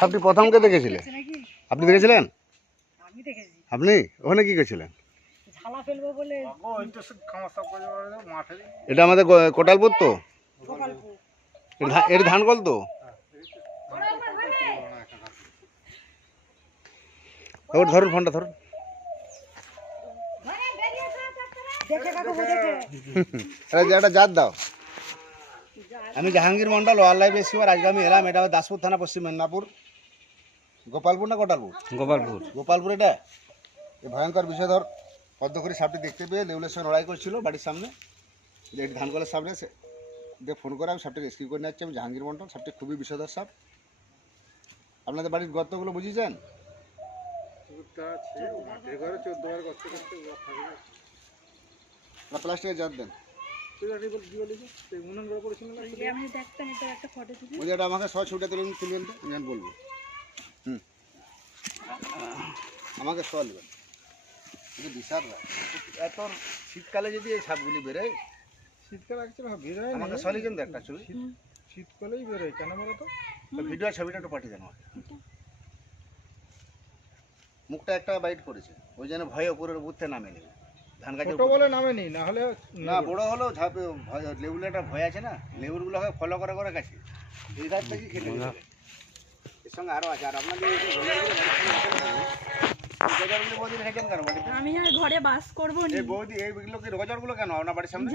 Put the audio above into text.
আপনি প্রথম কে দেখেছিলেন আপনি দেখেছিলেন? আপনি? ওখানে কি করছিলেন? ঝালা ফেলব বলে। এটা আমাদের কোটালপুর তো? এটা ধা- ধান কল তো? ধরুন ফোনটা ধরুন। এটা একটা জাত দাও। আমি জাহাঙ্গীর মন্ডল ওয়াইল্ড লাইফ রেস্কিউর আজকে আমি এলাম এটা দাসপুর থানা পশ্চিম মেদিনীপুর। গোপালপুর না কোটালপুর গোপালপুর। গোপালপুর এটা? এই ভয়ঙ্কর বিষয়ধর পদ্মকরী সাপটি দেখতে পেয়ে লেউলের সঙ্গে লড়াই করছিল বাড়ির সামনে। যে এটি ধানকলের সামনে সে দিয়ে ফোন করে আমি সাপটি রেস্কিউ করে নিয়ে আমি জাহাঙ্গীর মন্ডল সাপটি খুবই বিষধর সাপ। আপনাদের বাড়ির গর্তগুলো বুঝিয়েছেন প্লাস্টিকের জাত দেন। আমাকে তুলুন তুলবেন তো আমি বলব। হুম। আমাকে নেবেন বিশাল। এত শীতকালে যদি এই সাপগুলি বেরোয় শীতকালে অ্যাকচুয়ালি বেরোয় না। আমাকে তো একটা ছবি। শীতকালেই বেরোয় কেন বলো তো? ভিডিও ছবিটা একটু পাঠিয়ে দেন আমাকে। মুখটা একটা বাইট করেছে। ওই জন্য ভয়ে উপরের উঠতে নামে নেবে। ধান ছোট বলে নামেনি না হলে না বড় হলেও ঝাঁপে লেবুলে একটা ভয় আছে না? লেবুরগুলো হয় ফলো করে করে গেছে এই ধার থেকে খেলে এর সঙ্গে আরও আছে আর আপনাদের আমি আর ঘরে বাস করব নি। এই বৌদি এইগুলো কি গুলো কেন আপনার বাড়ির সামনে?